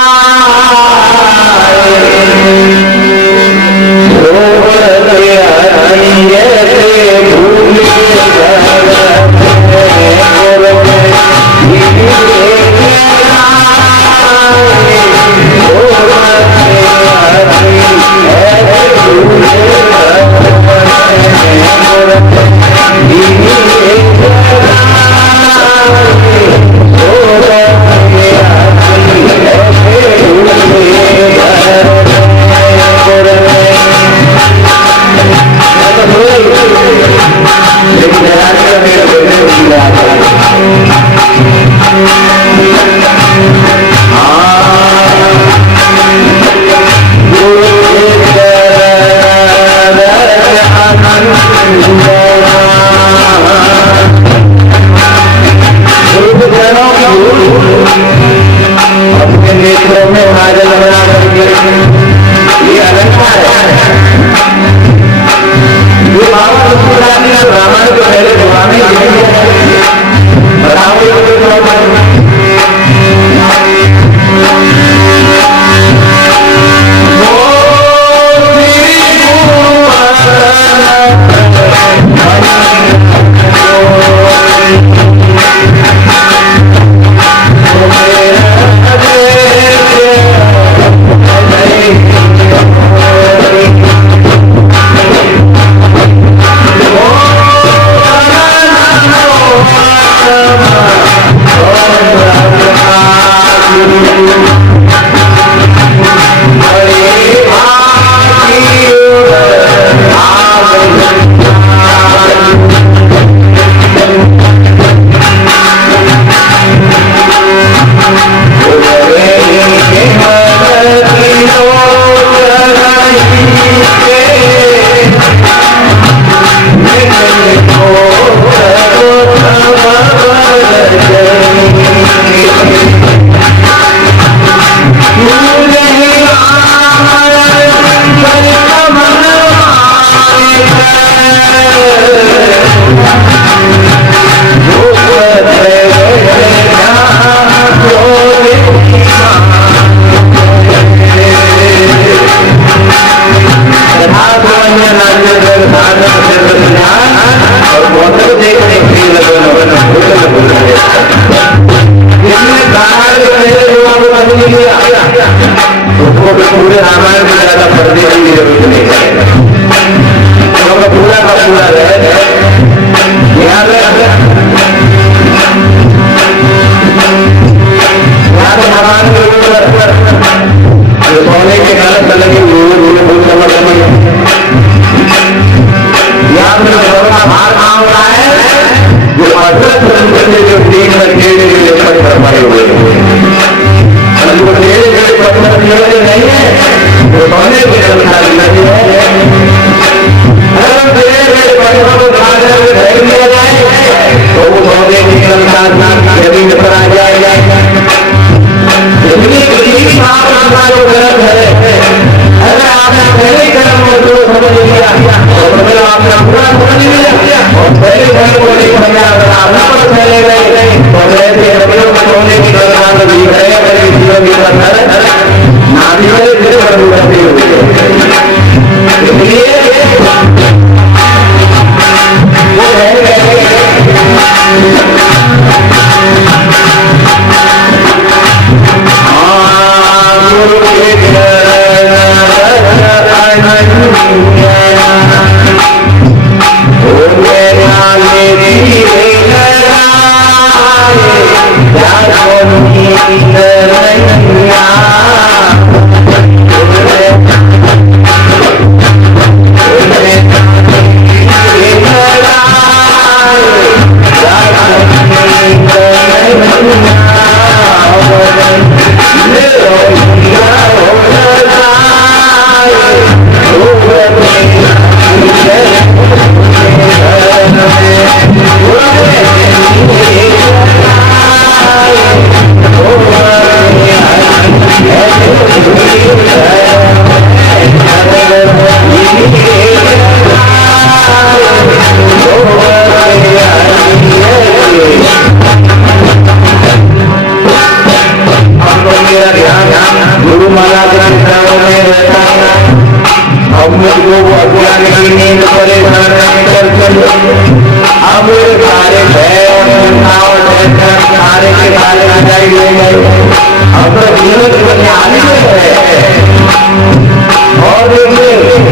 Oh, Guru Maharaj ग्रंथों में रहता अब मुझको वो अज्ञान की नींद परेशान कर चलो अब सारे भय और चिंता और टेंशन सारे के सारे हटाई गए अब जीवन को ध्यान है और देखिए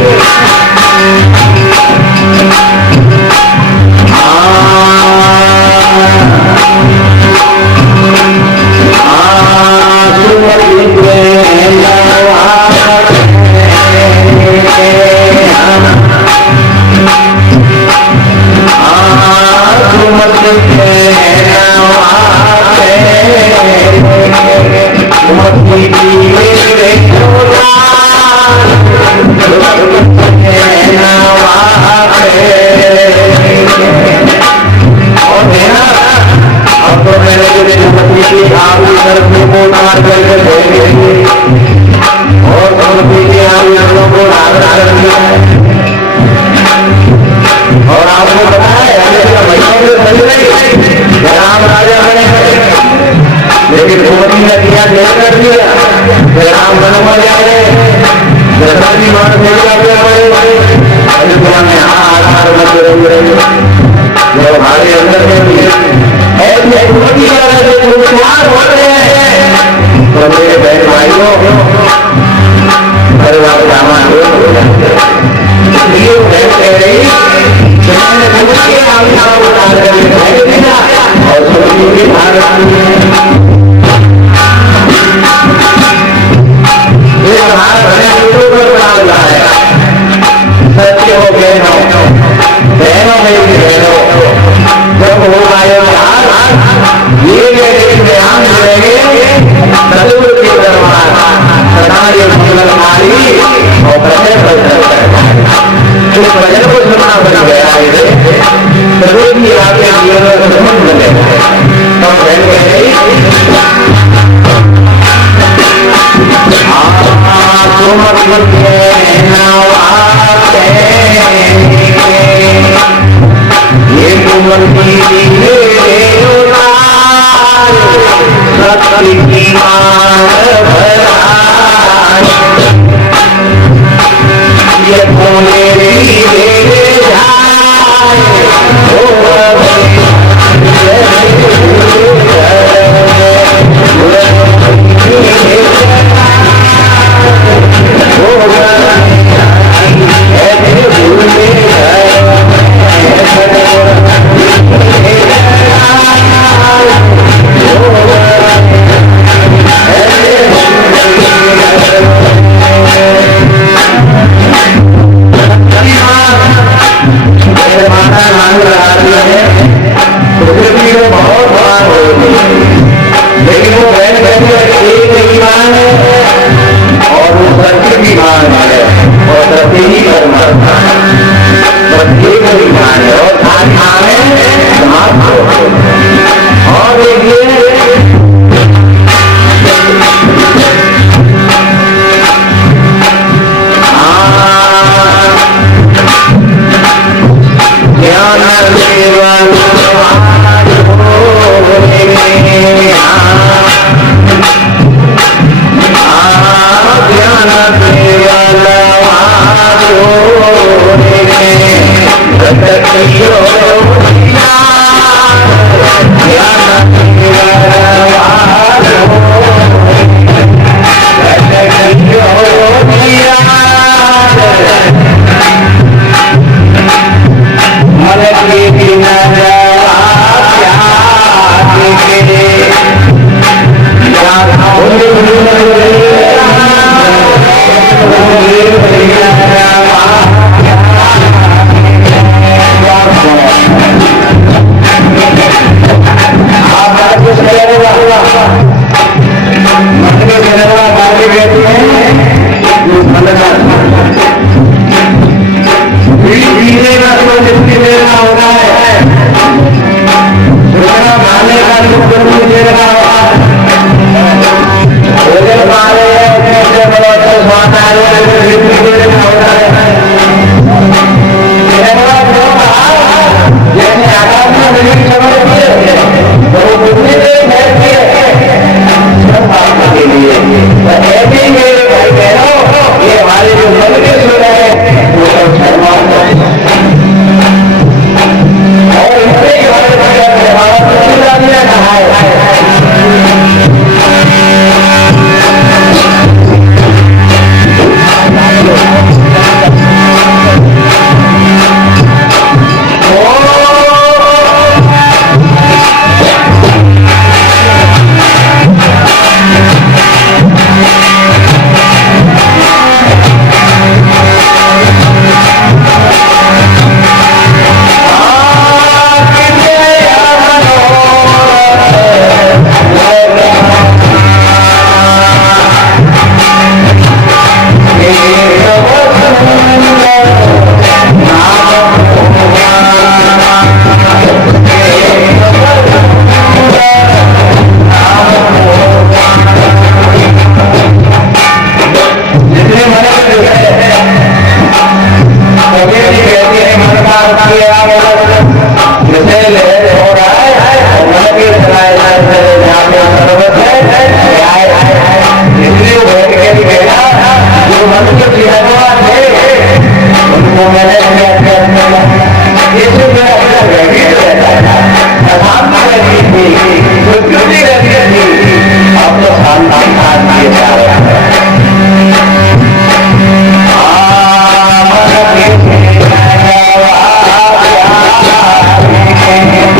लिए जैसे लहर हो रहा है और मन के चलाए जहाँ पे सर्वत है इसलिए बैठ के कहना जो मन के विद्वान है उनको मैंने इसलिए अपना व्यक्ति रहता था अशांत रहती थी विकृति रहती थी अब तो शांति शांति जा रहा है Thank you.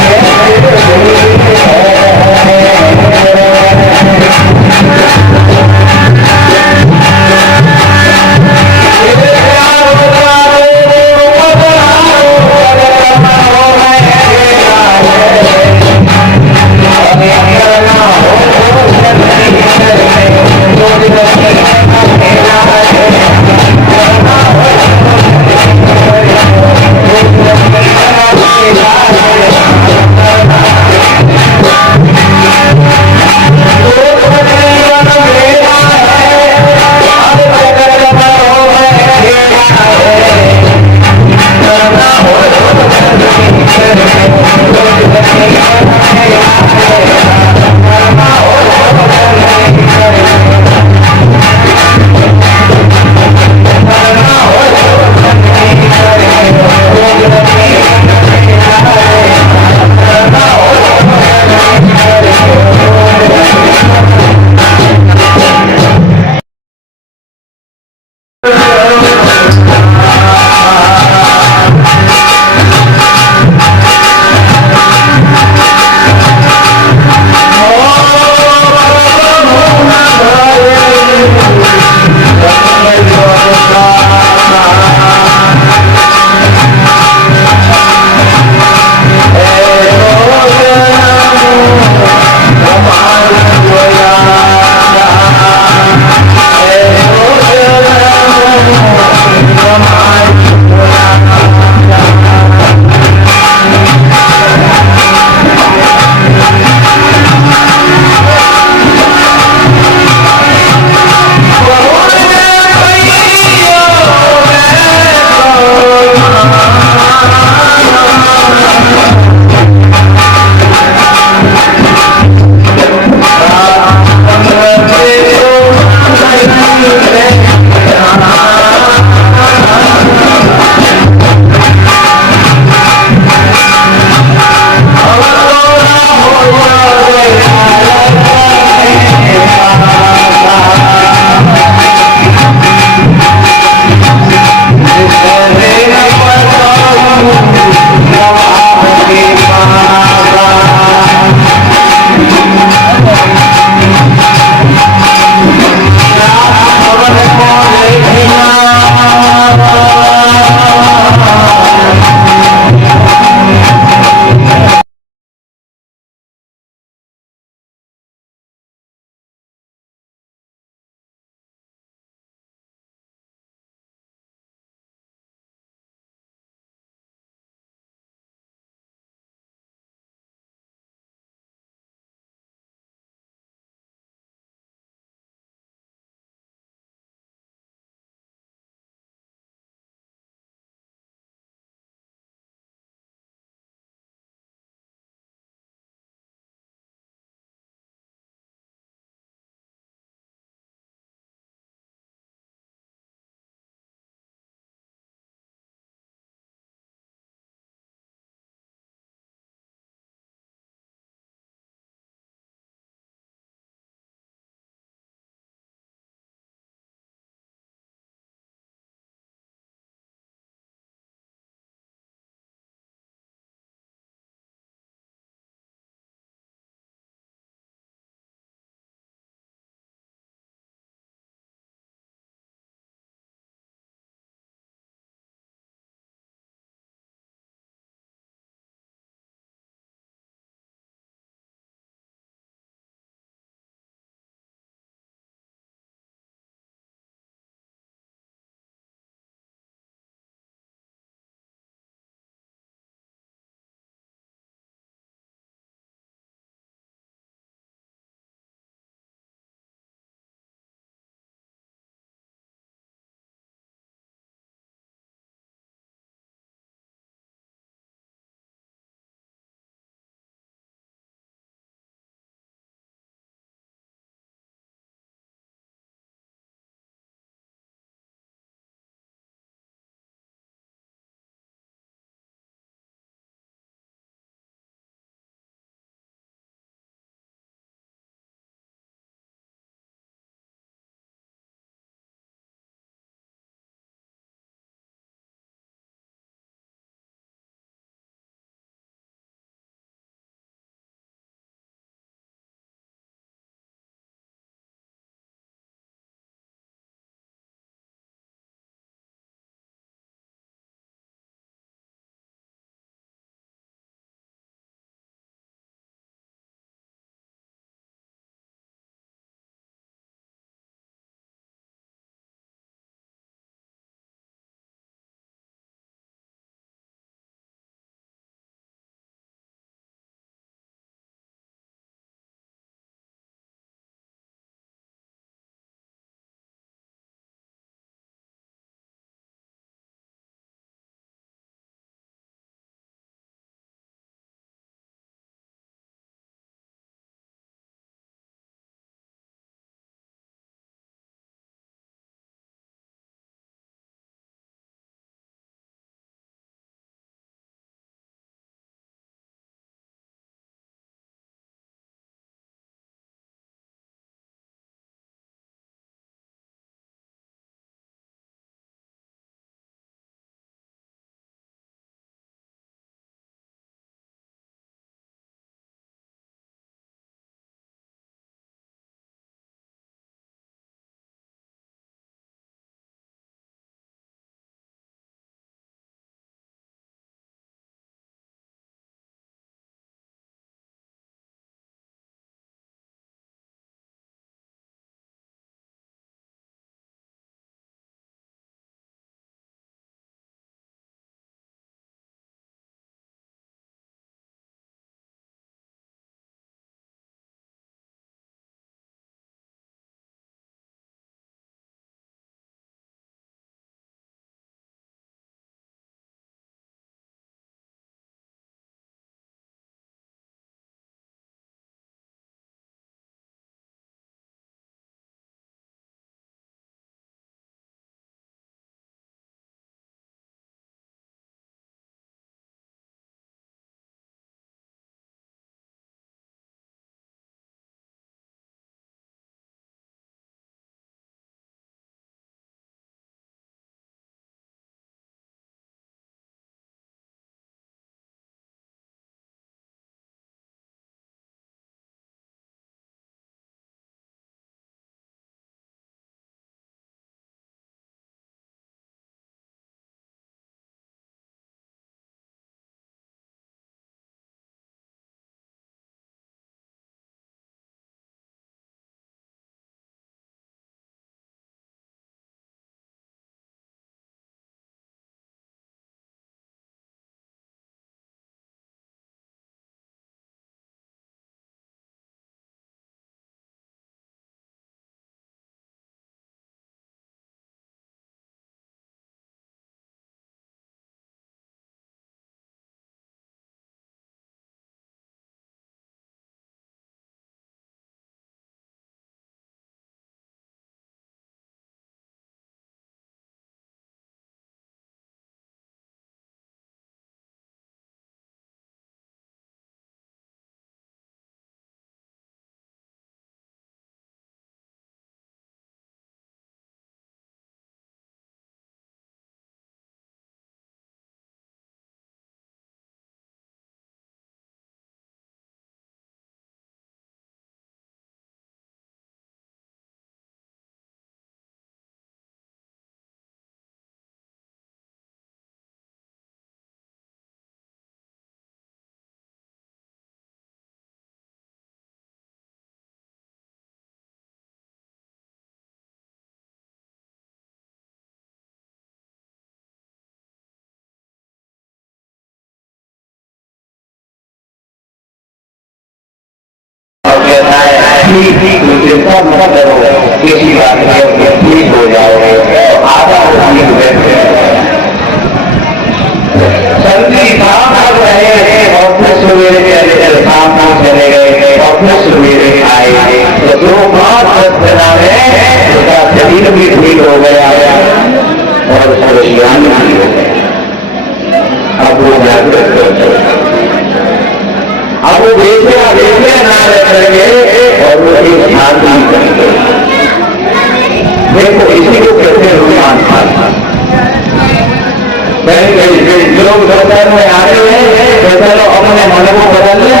कई लोग संसार में आते हैं तो चलो अपने मन को बदल ले,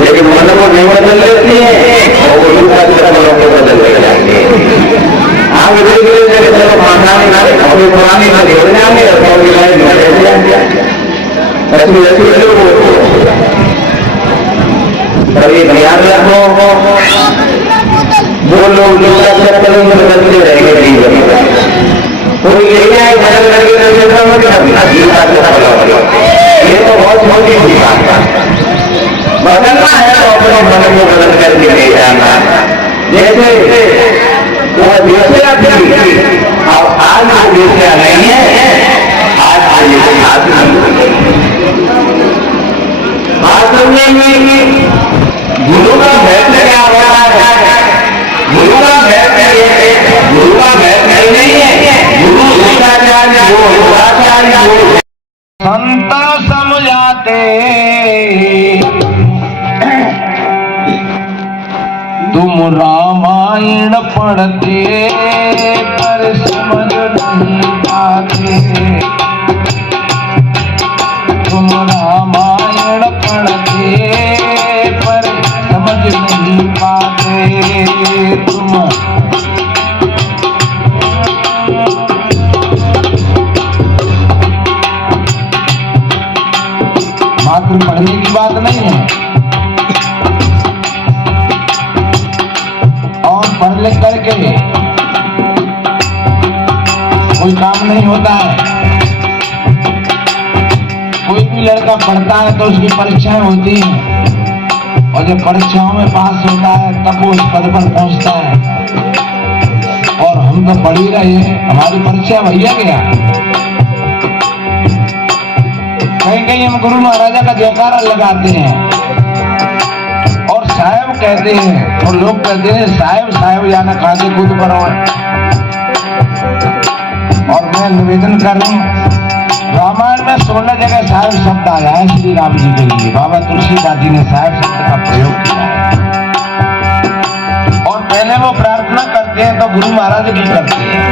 लेकिन मन को नहीं बदल लेती है और वो दूसरा दूसरा मनों को बदल ले जाएंगे। आगे धीरे धीरे चलो मानना अपनी पुरानी ना जोड़ जाएंगे और कभी लाइन में बैठ जाएंगे। ऐसी ऐसी लोग पर ये ध्यान रखो वो लोग चक्कर में बदलते रहेंगे जीवन में। कोई ये है बदल ये तो बहुत छोटी सी बात है। बदलना है तो अपने मन को बदल करके ले जाना। जैसे वो दूसरा अब आज दूसरा नहीं है, आज में गुरु का महत्व क्या हो रहा है? गुरु का महत्व नहीं है, गुरु शिष्टाचार्य गुरु संत समझाते तुम रामायण पढ़ते पर समझ नहीं पाते, तुम रामायण पढ़ते पर समझ नहीं पाते, तुम मात्र पढ़ने की बात नहीं है और पढ़ लिख करके कोई काम नहीं होता है। कोई भी लड़का पढ़ता है तो उसकी परीक्षाएं होती हैं और जब परीक्षाओं में पास होता है तब वो उस पद पर पहुंचता है। और हम तो पढ़ ही रहे हैं, हमारी परीक्षा भैया गया। कहीं कहीं हम गुरु महाराजा का जयकारा लगाते हैं और साहब कहते हैं और लोग कहते हैं साहब साहब जाना खाते खुद पर। और मैं निवेदन कर रहा हूँ, रामायण में 16 जगह साहब शब्द आया है श्री राम जी के लिए। बाबा तुलसीदास जी ने साहब शब्द का प्रयोग किया है और पहले वो प्रार्थना करते हैं तो गुरु महाराज भी करते हैं।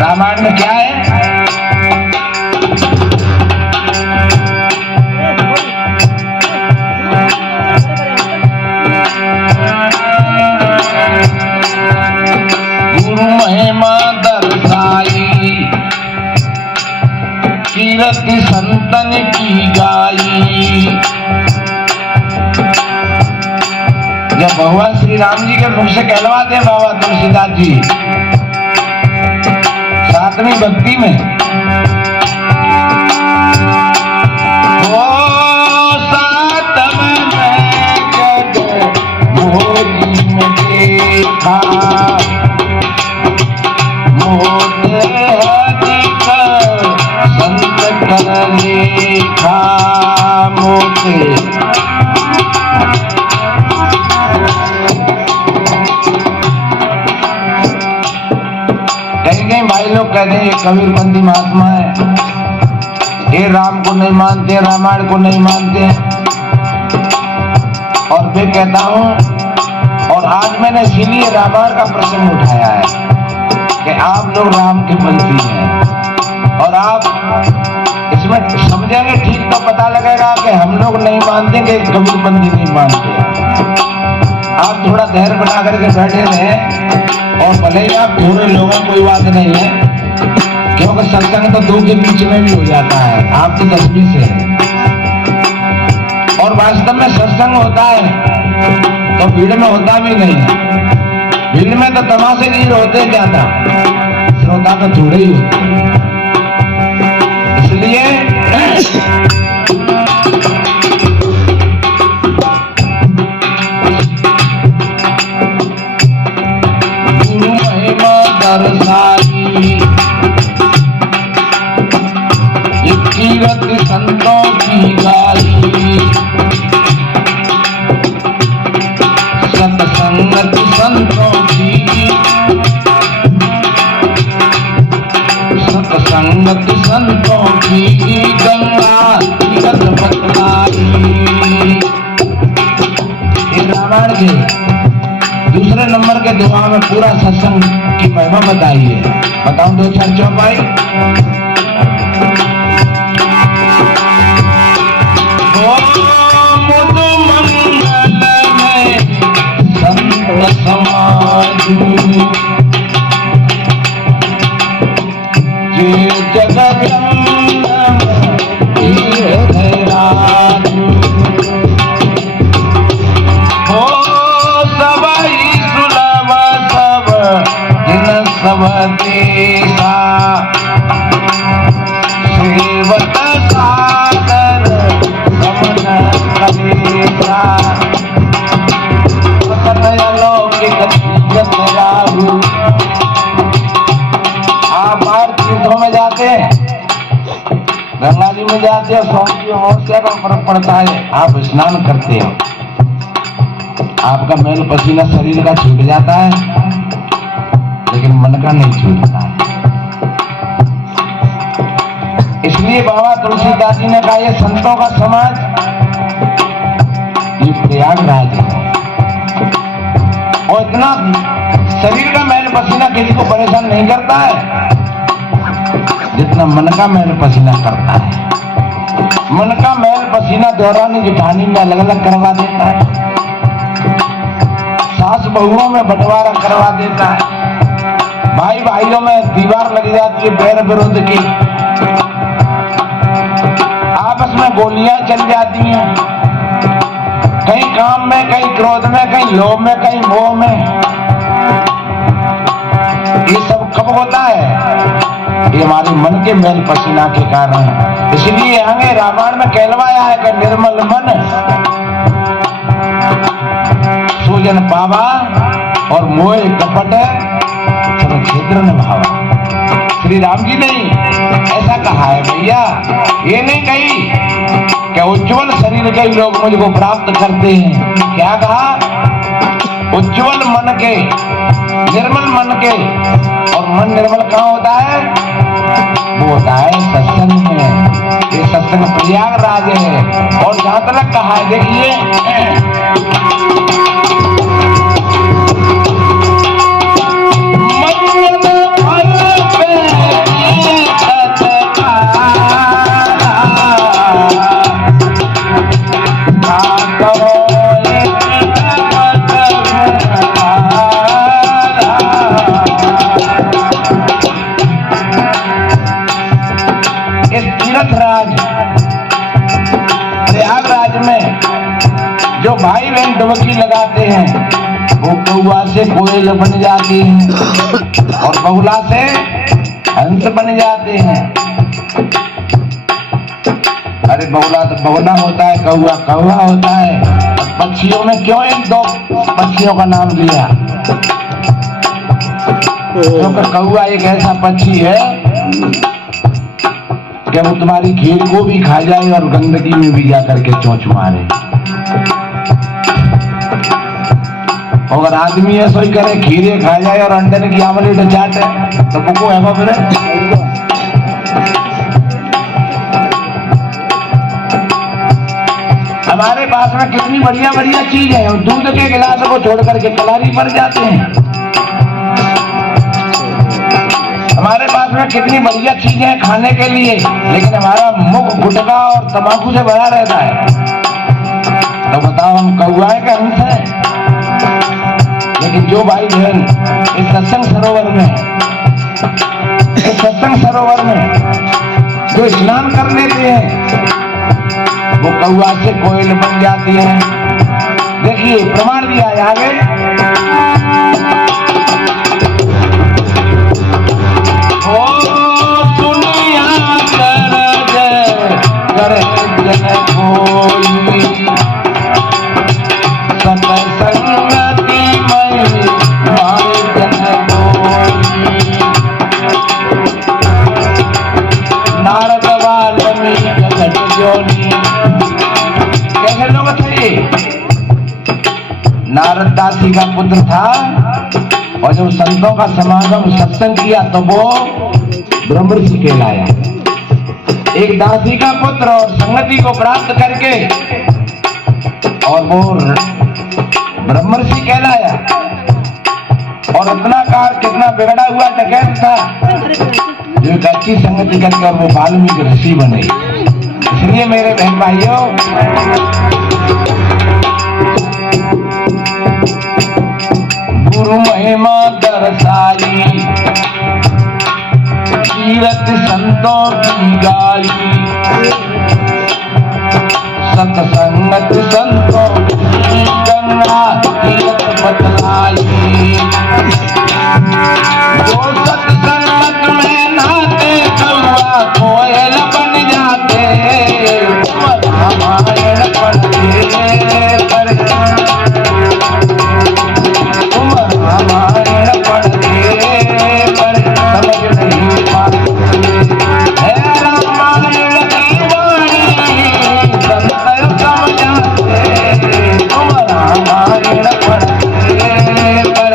रामायण में क्या है? गुरु महिमा दर्शाई कीर्ति संतन की गाई। जब भगवान श्री राम जी के मुख से कहलवाते हैं बाबा तुलसीदास जी 7वीं भक्ति में, ओ सातवें में जग मोदी में देखा मोते अधिक संत कर लेखा मोते। कहीं भाई लोग कहते हैं कबीरपंथी महात्मा है, ये राम को नहीं मानते, रामायण को नहीं मानते। और मैं कहता हूं और आज मैंने इसीलिए रामायण का प्रसंग उठाया है कि आप लोग राम के पंथी हैं और आप इसमें समझेंगे ठीक तो पता लगेगा कि हम लोग नहीं मानते कि कबीरपंथी नहीं मानते। आप थोड़ा धैर्य बना करके बैठे रहे और भले ही आप पूरे लोगों कोई बात नहीं है, क्योंकि सत्संग तो 2 के बीच में भी हो जाता है। आप तो 10वीं से हैं और वास्तव में सत्संग होता है तो भीड़ में होता भी नहीं है। भीड़ में तो तमाशेगीर होते ज्यादा, श्रोता तो थोड़े ही होते। इसलिए गुरु महिमा दर्शाई कीर्ति संतों की गाई। सत्संगत संतों की, सत्संगत संतों की गंगा तीरथ बतलाई। रामायण के दूसरे नंबर के दुआ में पूरा सत्संग की महिमा बताई है। बताऊं 2 4 चौपाई। गंगा जी में जाते हैं, स्वामी और क्या फर्क पड़ता है? आप स्नान करते हो, आपका मैल पसीना शरीर का छूट जाता है, लेकिन मन का नहीं छूटता है। इसलिए बाबा तुलसीदास जी ने कहा, ये संतों का समाज ये प्रयागराज है। और इतना शरीर का मैल पसीना किसी को परेशान नहीं करता है जितना मन का मैल पसीना करता है। मन का मैल पसीना दौरानी जुठानी में अलग अलग करवा देता है, सास बहुओं में बंटवारा करवा देता है, भाई भाइयों में दीवार लग जाती है बैर विरोध की, आपस में गोलियां चल जाती हैं, कहीं काम में, कहीं क्रोध में, कहीं लोभ में, कहीं मोह में। ये सब कब होता है? ये हमारे मन के मैल पसीना के कारण। इसलिए आगे रामायण में कहलवाया है कि निर्मल मन सूजन पावा और मोह कपट सब क्षेत्र न भावा। श्री राम जी ने ऐसा कहा है भैया, ये नहीं कही कि उज्जवल शरीर के लोग मुझको प्राप्त करते हैं। क्या कहा? उज्जवल मन के, निर्मल मन के। और मन निर्मल कहाँ होता है? वो होता है सत्संग में। ये सत्संग प्रयागराज है। और जहां तक कहा है, देखिए प्रयागराज में जो भाई बहन डुबकी लगाते हैं वो कौआ से कोयल बन जाती हैं और बगुला से हंस बन जाते हैं। अरे बगुला तो बगुला होता है, कौआ कौआ होता है। पक्षियों में क्यों एक दो पक्षियों का नाम लिया? क्योंकि कौआ एक ऐसा पक्षी है कि वो तुम्हारी खीर को भी खा जाए और गंदगी में भी जाकर के चोंच मारे। अगर आदमी ऐसा ही करे, खीरे खा जाए और अंडे की आमलेट चाटे, तो वो है फिर। हमारे पास में कितनी बढ़िया बढ़िया चीज है, दूध के गिलास को छोड़ करके कलारी पर जाते हैं। हमारे पास में कितनी बढ़िया चीजें हैं खाने के लिए, लेकिन हमारा मुख गुटखा और तंबाकू से भरा रहता है। तो बताओ हम कौआ है कि हंस है? लेकिन जो भाई बहन इस सत्संग सरोवर में जो स्नान कर लेते हैं वो कौआ से कोयल बन जाती है। देखिए प्रमाण दिया है आगे। नारद दासी का पुत्र था और जब संतों का समागम सत्संग किया तो वो ब्रह्मर्षि कहलाया। एक दासी का पुत्र और संगति को प्राप्त करके और वो ब्रह्मर्षि कहलाया। और अपना कार कितना बिगड़ा हुआ डकैत था जो एक अच्छी संगति करके और वो वाल्मीकि ऋषि बने। इसलिए मेरे बहन भाइयों, गुरु महिमा दर्शाई, तीरथ संतों की गाई, सत्संगत संतों की गंगा तीरथ बतलाई। जो सत्संगत में नहाते कौआ कोयल बन जाते, रामायण पढ़ते पर तुम रामायण पढ़ते पर समझ नहीं पाते। है रामायण की वाणी संत समझाते, तुम रामायण पढ़ते पर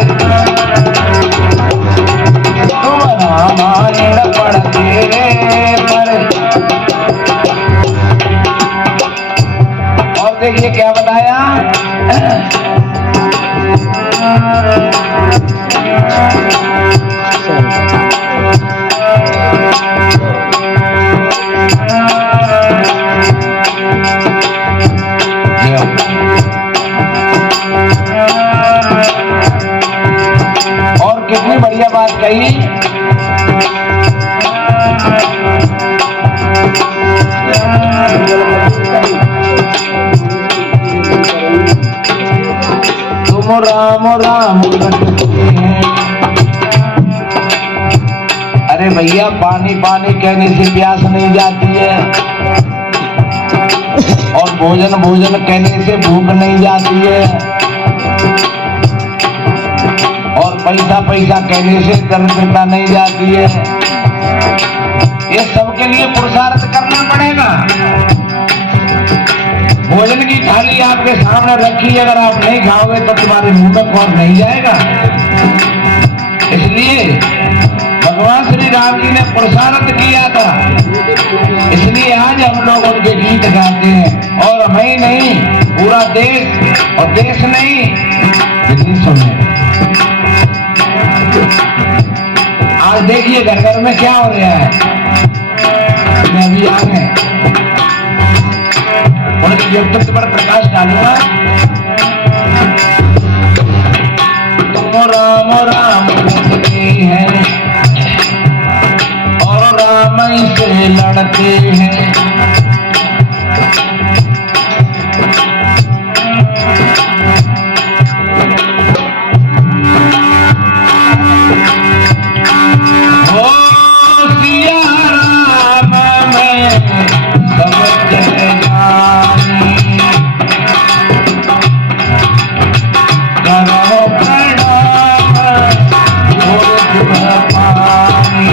तुम रामायण पढ़ते पर। और देखिए क्या बताया, और कितनी बढ़िया बात कही। तुम राम राम करते हैं। अरे भैया पानी पानी कहने से प्यास नहीं जाती है, और भोजन भोजन कहने से भूख नहीं जाती है, और पैसा पैसा कहने से दरिद्रता नहीं जाती है। ये सबके लिए पुरुषार्थ करना पड़ेगा। भोजन की थाली आपके सामने रखी, अगर आप नहीं खाओगे तो तुम्हारे मुंह में कौन नहीं जाएगा। इसलिए भगवान श्री राम जी ने पुरुषार्थ किया था, इसलिए आज हम लोग उनके गीत गाते हैं। और हमें नहीं, पूरा देश, और देश नहीं विदेशों में। आज देखिए घर घर में क्या हो रहा है। मैं अभी आ गए उनके व्यक्तित्व पर प्रकाश डालूंगा। तुम राम राम करते हैं और राम से लड़ते हैं। ओ सिया राम में सब जग जानी, करो प्रणाम गुरु पानी।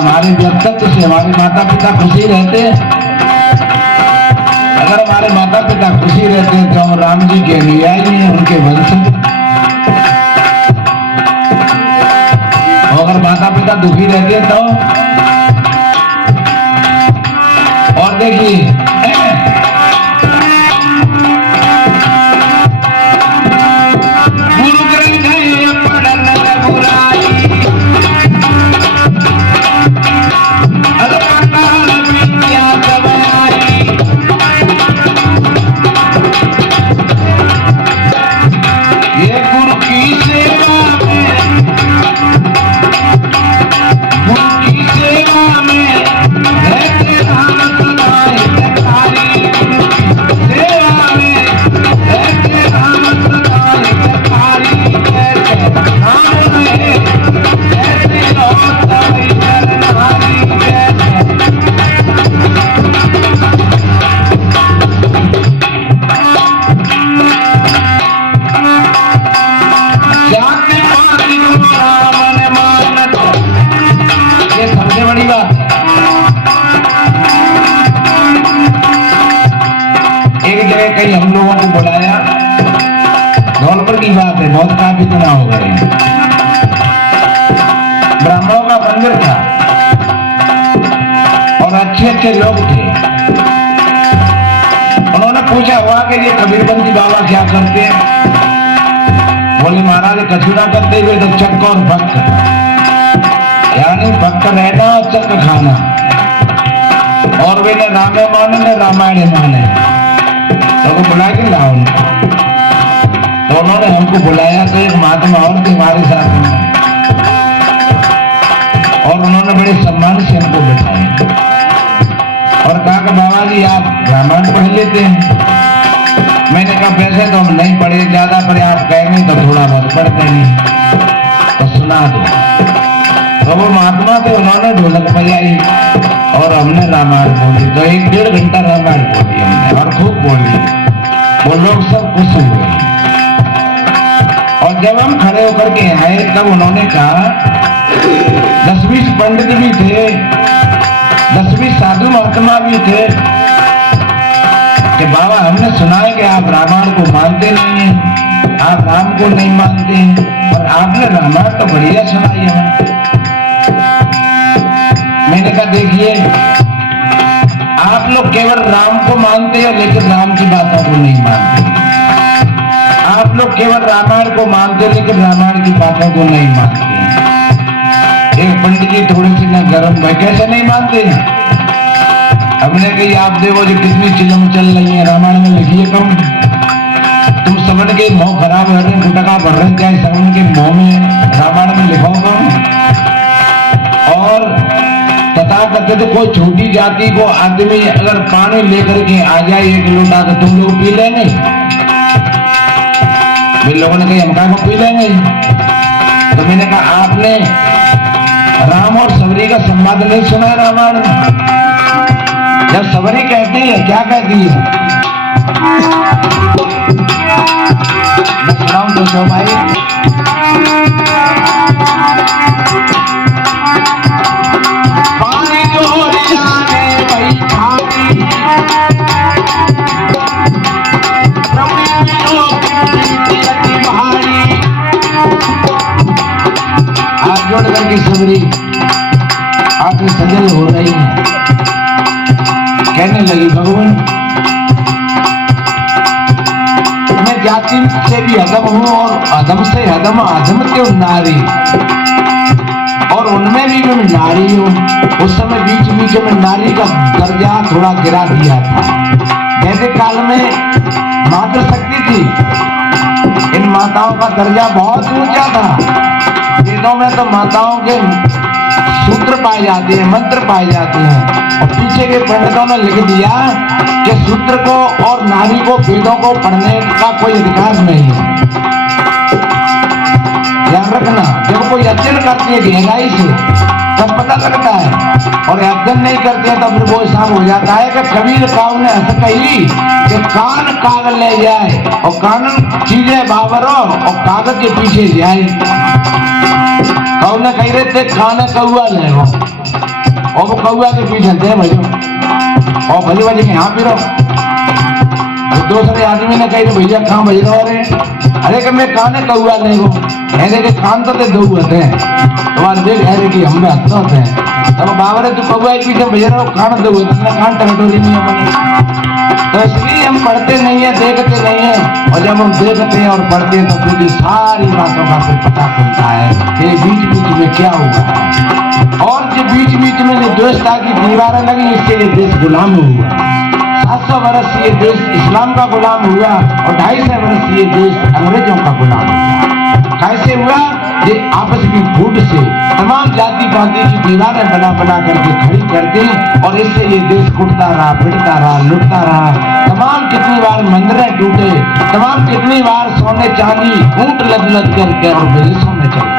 हमारे व्यक्तित्व से हमारे माता पिता खुशी रहते हैं। अगर हमारे माता पिता खुशी रहते हैं तो हम राम जी के अनुयायी हैं, उनके वंशज। अगर माता पिता दुखी रहते हैं तो और देखिए कहीं हम लोगों को बुलाया, धौलपुर की बात है, बहुत काफी दिन हो गए। ब्राह्मणों का मंदिर था और अच्छे अच्छे लोग थे। उन्होंने पूछा हुआ कि ये कबीरबंदी बाबा क्या करते हैं? बोले महाराज कछु ना करते हुए तो चक्क और भक्त, यानी भक्त रहना और चक्क खाना। और वे न रामे माने न रामायण माने, तो वो बुला के लाओ उनको। तो उन्होंने हमको बुलाया तो एक महात्मा और थे हमारे साथ में, और उन्होंने बड़े सम्मान से हमको बिठाया और कहा कि बाबा जी आप रामायण पढ़ लेते हैं? मैंने कहा वैसे तो हम नहीं पढ़े ज्यादा, पर आप कहेंगे तो थोड़ा बहुत पढ़ते नहीं, तो सुना दो। तो वो महात्मा थे, उन्होंने ढोलक बजाई और हमने रामायण बोली। तो 1-1.5 घंटा रामायण बोली हमने और खूब बोली। वो लोग सब खुश हुए। और जब हम खड़े होकर के आए तब उन्होंने कहा, 10-20 पंडित भी थे, 10-20 साधु महात्मा भी थे, कि बाबा हमने सुना है कि आप रामायण को मानते नहीं हैं, आप राम को नहीं मानते हैं, और आपने रामायण तो बढ़िया सुनाई है। मैंने कहा देखिए आप लोग केवल राम को मानते हैं लेकिन राम की बातों को नहीं मानते। आप लोग केवल रामायण को मानते हैं लेकिन रामायण की बातों को नहीं मानते। एक पंडित जी थोड़ी सी न गर्म भाई कैसे नहीं मानते? हमने कही आप देखो जो कितनी चिलम चल रही है, रामायण में लिखिए कम। तुम समझ के मुंह खराब हो रहे, गुटका भर रहे, क्या समझ के मुंह में रामायण में लिखो कम। और तथा कथित कोई छोटी जाति को आदमी अगर पानी लेकर के आ जाए 1 लोटा तो तुम लोग पी लेंगे? वे लोगों ने कहा हम कहाँ को पी लेंगे। तो मैंने कहा आपने राम और सबरी का संवाद नहीं सुना है रामायण में? जब सबरी कहती है क्या कहती है? मैं सुनाऊं तो भाई, की सबरी आपकी सजल हो रही है। कहने लगी भगवान मैं जाति से भी अधम हूँ और अधम से अधम अधम क्यों नारी, और उनमें भी मैं नारी हूँ। उस समय बीच बीच में नारी का दर्जा थोड़ा गिरा दिया था। वैदिक काल में मातृशक्ति थी, इन माताओं का दर्जा बहुत ऊंचा था। वेदों में तो माताओं के सूत्र पाए जाते हैं, मंत्र पाए जाते हैं, और पीछे के पंडितों ने लिख दिया कि सूत्र को और नारी को वेदों को पढ़ने का कोई अधिकार नहीं है। ध्यान रखना, जब कोई अध्ययन करती है गहराई से तब पता लगता है, और अध्ययन नहीं करते हैं तब फिर वो हिसाब हो जाता है कि कबीर काव ने हंस कही कि कान कागज ले जाए और कानून चीजें बाबरो और कागज के पीछे जाए। कौन कह रहे थे खाना कौआ ले वो और वो कौआ के पीछे चलते हैं भजो, और भजे भजे के यहाँ फिरो। तो दूसरे आदमी ने कही भैया कहाँ भज रहे हो रे? अरे कि मैं काने कौआ नहीं हो, ऐसे के कान तो दो होते हैं, तुम्हारे देख है कि हम में हत्ता होते हैं। तब बाबा रे तू कौआ के पीछे भज रहा हो, कान दो होते हैं, कान टकटोरी नहीं है। तो इसलिए हम पढ़ते नहीं है, देखते नहीं है, और जब हम देखते हैं और पढ़ते हैं तो फिर सारी बातों का फिर पता चलता है कि बीच बीच में क्या हुआ। और जो बीच बीच में निर्दोषता की दीवारें लगी, इससे ये देश गुलाम हुआ। 700 वर्ष ये देश इस्लाम का गुलाम हुआ और 250 वर्ष ये देश अंग्रेजों का गुलाम हुआ। कैसे हुआ? ये आपस की फूट से तमाम जाति पाति की दीवारें बना बना करके खड़ी कर दी, और इससे ये देश कुटता रहा, पिटता रहा, लुटता रहा। तमाम कितनी बार मंदिरें टूटे, तमाम कितनी बार सोने चांदी ऊंट लद लद करके और विदेशों में चले।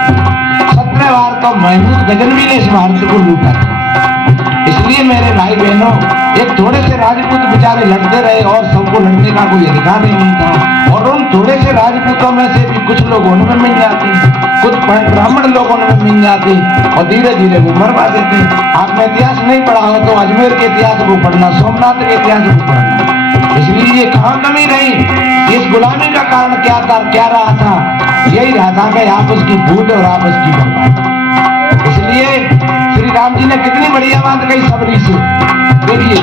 17 बार तो महमूद गजनवी ने इस भारत को लूटा था। इसलिए मेरे भाई बहनों, एक थोड़े से राजपूत बेचारे लड़ते रहे और सबको लड़ने का कोई अधिकार ही नहीं था, और उन थोड़े से राजपूतों में से भी कुछ लोग उनमें मिल जाते, कुछ ब्राह्मण लोगों में मिल जाते, और धीरे धीरे वो मरवा देते। आपने इतिहास नहीं पढ़ा हो तो अजमेर के इतिहास को पढ़ना, सोमनाथ के इतिहास को पढ़ना। इसलिए ये कहाँ कमी रही? इस गुलामी का कारण क्या था, क्या रहा था? यही रहा था कि आपस की फूट और आपस की बर्बादी। इसलिए श्री राम जी ने कितनी बढ़िया बात कही सबरी से, देखिए।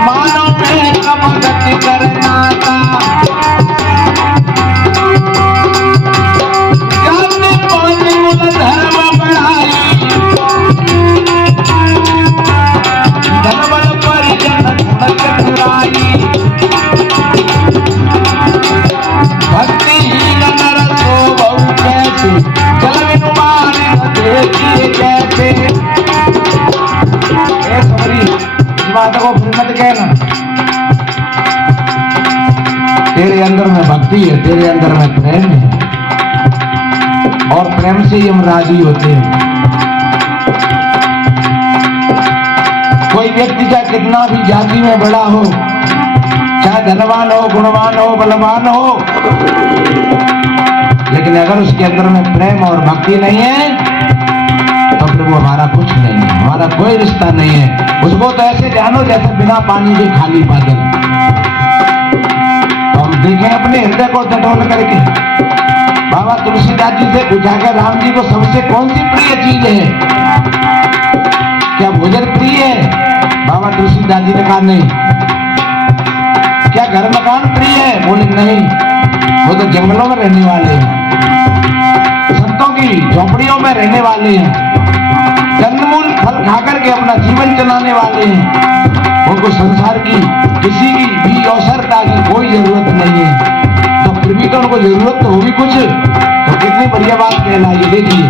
मानो में कब गति करना था, धर्म बढ़ाई, धर्म परिजन भक्तिहीन नर सो बहु कैसे, जल बिनु मारे न देखिए कैसे। इस बात को फिर मत कहना। तेरे अंदर में भक्ति है, तेरे अंदर में प्रेम है, और प्रेम से ही हम राजी होते हैं। कोई व्यक्ति चाहे कितना भी जाति में बड़ा हो, चाहे धनवान हो, गुणवान हो, बलवान हो, लेकिन अगर उसके अंदर में प्रेम और भक्ति नहीं है तो फिर वो हमारा कुछ नहीं है, हमारा कोई रिश्ता नहीं है। उसको तो ऐसे जानो जैसे बिना पानी के खाली बादल। तो हम देखें अपने हृदय को टटोल करके, बाबा तुलसीदास जी से पूछा कि राम जी को सबसे कौन सी प्रिय चीज है? क्या भोजन प्रिय है? बाबा तुलसीदास जी ने कहा नहीं। क्या घर मकान प्रिय है? बोले नहीं, वो तो जंगलों में रहने वाले हैं, संतों की झोपड़ियों में रहने वाले हैं, कंदमूल फल खाकर के अपना जीवन चलाने वाले हैं। उनको संसार की किसी की भी अवसरता की कोई जरूरत नहीं है, तो फिर भी तो उनको जरूरत तो होगी कुछ। तो कितनी बढ़िया बात कहलाई, देखिए।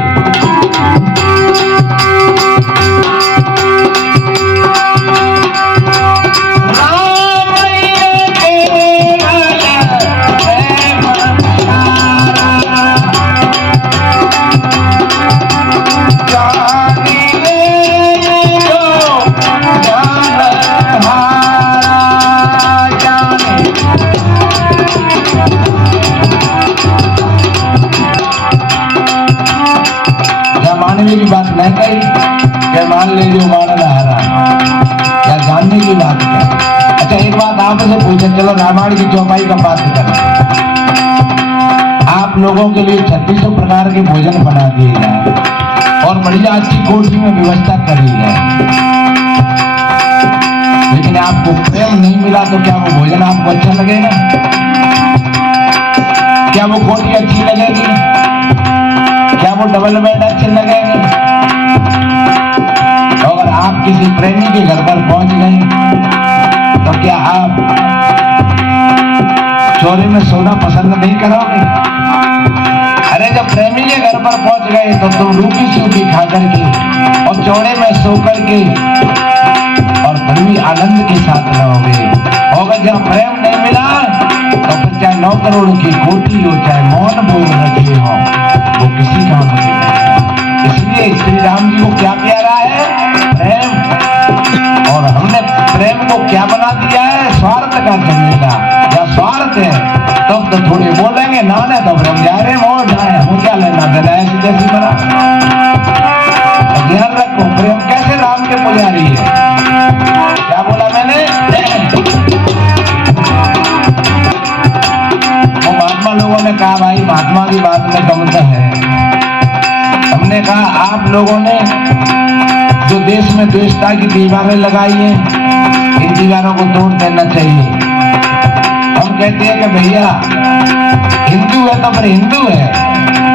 की बात नहीं कही, क्या मान ले जो मानना हरा, क्या जानने की बात है। अच्छा एक बात आपसे पूछे, चलो रामायण की चौपाई का बात करें। आप लोगों के लिए 3600 प्रकार के भोजन बना दिए जाए और बढ़िया अच्छी कोठी में व्यवस्था करी जाए, लेकिन आपको प्रेम नहीं मिला तो क्या वो भोजन आपको अच्छा लगेगा? क्या वो कोठी अच्छी लगेगी? क्या वो डबल बेड अच्छे लगेंगे? अगर आप किसी प्रेमी के घर पर पहुंच गए तो क्या आप चोरी में सोना पसंद नहीं करोगे? अरे जब प्रेमी के घर पर पहुंच गए तो तुम रूखी सूखी खा करके और चौड़े में सो करके और बड़ी आनंद के साथ रहोगे। और जब प्रेम नहीं मिला तो फिर चाहे 9 करोड़ की कोठी हो, चाहे मौन बोल रखे हो, वो किसी काम के नहीं। इसलिए श्री राम जी को क्या प्यारा है? प्रेम। और हमने प्रेम को क्या बना दिया है? स्वार्थ का चलेगा या स्वार्थ है तब तो थोड़ी बोलेंगे ना ना तो हम जा रहे मोड़ जाए हम क्या लेना देना ऐसी जैसी बना। ध्यान रखो प्रेम कैसे राम के पुजारी है। क्या बोला मैंने? वो महात्मा लोगों ने कहा भाई महात्मा की बात में कमता है। हमने कहा आप लोगों ने जो देश में द्वेषता की दीवारें लगाई हैं इन दीवारों को तोड़ देना चाहिए। हम कहते हैं कि भैया हिंदू है तो फिर हिंदू है,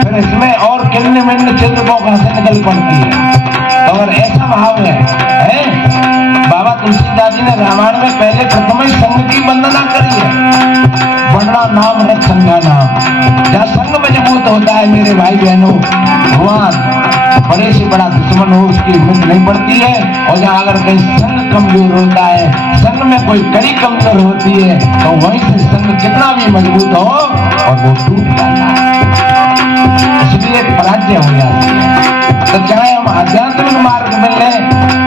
फिर इसमें और किन्ने मिन्न चित्रकों कहां से निकल पड़ती है। तो अगर ऐसा भाव है बाबा तुलसीदास जी ने रामायण में पहले प्रथम ही संघ की वंदना करी है। वरना नाम रख संघा नाम। जहाँ संघ मजबूत होता है मेरे भाई बहनों भगवान बड़े से बड़ा दुश्मन हो उसकी हिम्मत नहीं पड़ती है। और जहाँ अगर कहीं संघ कमजोर होता है संघ में कोई कड़ी कमजोर होती है तो वहीं से संघ कितना भी मजबूत हो और वो टूट जाता है, इसलिए पराजय हो जाती है। तो चाहे हम आध्यात्मिक मार्ग में लें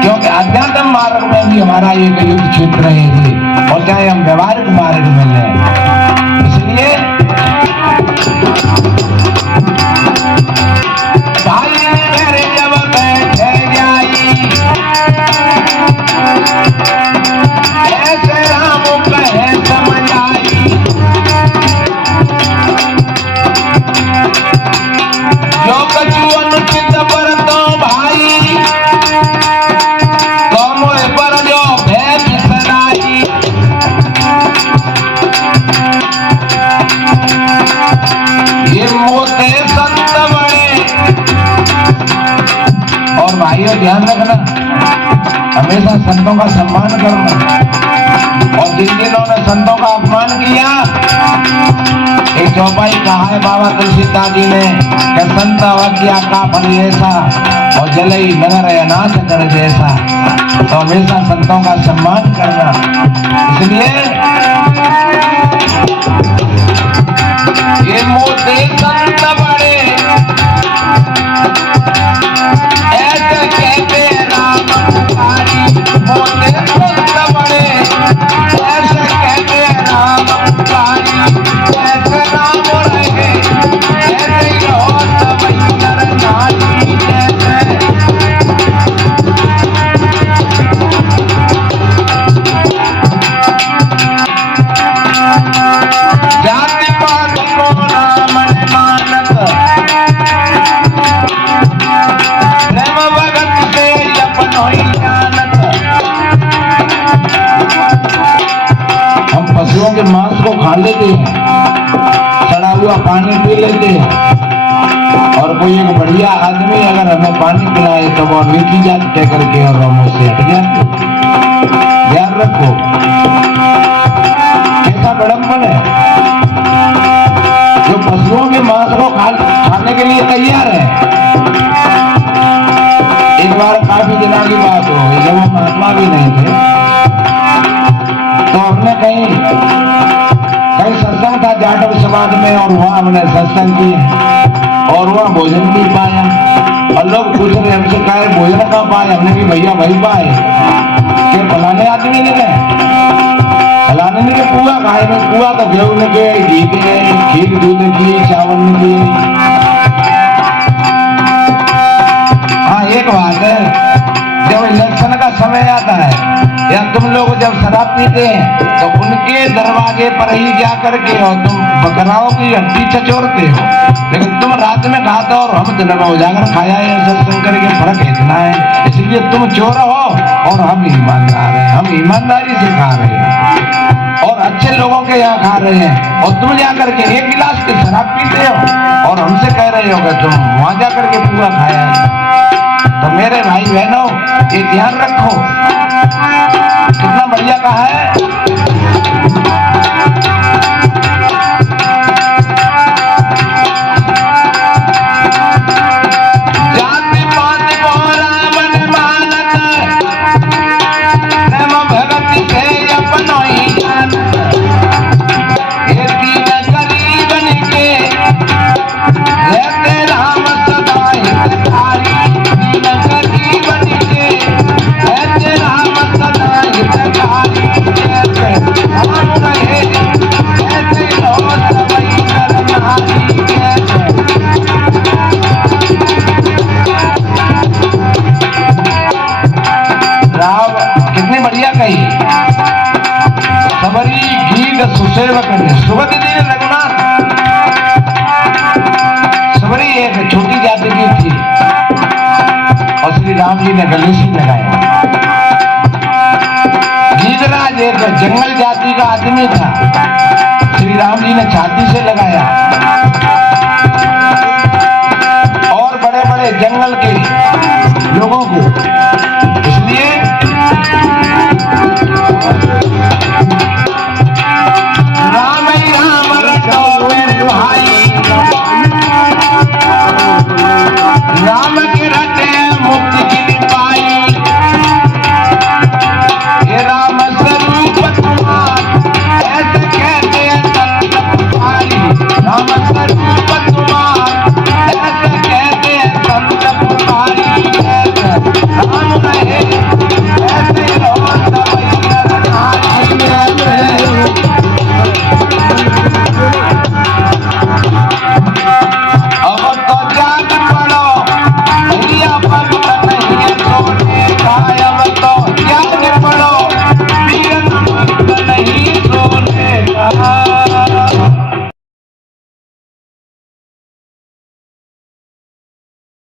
क्योंकि आध्यात्मिक मार्ग में भी हमारा एक युद्ध क्षेत्र है और चाहे हम व्यवहारिक मार्ग में लें। इसलिए ऐसे राम कहे समझ आई जो कछु अनुचित बरतो भाई तो मोह पर जो भय बिसराई। ये मोते संत बड़े। और भाइयों ध्यान रखना हमेशा संतों का सम्मान करना और जिन जिन्होंने संतों का अपमान किया एक चौपाई कहा है बाबा तुलसीदास जी ने कि संत अवज्ञा का फल ऐसा और जलई नगर अनाथ कर जैसा। तो हमेशा संतों का सम्मान करना। इसलिए ये मोटे संत बड़े ऐसे कहते राम मोटे संत बड़े ऐसे कहते राम ऐसे राम रहे ऐसे ही हो सब नर नारी जाति पात को नाम मानत प्रेम भगत से अपन होई जानत। हम पशुओं के मांस को खा लेते हैं, सड़ा हुआ पानी पी लेते हैं और कोई एक बढ़िया आदमी अगर हमें पानी पिलाए तो वो मीठी जात कह करके और हम उससे हट जाते। ध्यान रखो कैसा बड़प्पन है जो पशुओं के मांस को खाने के लिए तैयार है। एक बार काफी दिनों की बात हो गई जब वो महात्मा भी नहीं थे तो हमने कहीं सत्संग था जाटव समाज में और वहां हमने सत्संग किया और वहां भोजन भी पाया और लोग पूछ रहे हमसे कहा भोजन कहाँ पाए। हमने भी भैया वही पाए कि फलाने आदमी ने फलाने ने पुआ खाए में पुआ तो गेहूं के घी के खीर दूध की चावल की। हाँ एक बात है जब इलेक्शन का समय आता है या तुम लोग जब शराब पीते हैं तो उनके दरवाजे पर ही जा करके और तुम बकराओं की हड्डी चचोरते हो, लेकिन तुम रात में खाता और हम दिन में उजागर खाया है। सत्संग करके फर्क इतना है। इसलिए तुम चोर हो और हम ईमानदार हैं, हम ईमानदारी से खा रहे हैं और अच्छे लोगों के यहाँ खा रहे हैं। और तुम जाकर के एक गिलास की शराब पीते हो और हमसे कह रहे हो कि तुम वहां जाकर के पूरा खाया है। तो मेरे भाई बहनों ये ध्यान रखो कितना बढ़िया कहा है। जाति पात को रावण मानत प्रेम भगत से अपनो ही जानत। ये दीन गरीबन के रहते राम सदा हितकारी। गरीबन के रहते राम सदा हितकारी। सबरी गीत सुसेवक ने सुबह दिन रघुनाथ। सबरी एक छोटी जाति की थी और श्री राम जी ने गले से लगाया। गीतराज एक जंगल जाति का आदमी था, श्री राम जी ने छाती से लगाया और बड़े बड़े जंगल के लोगों को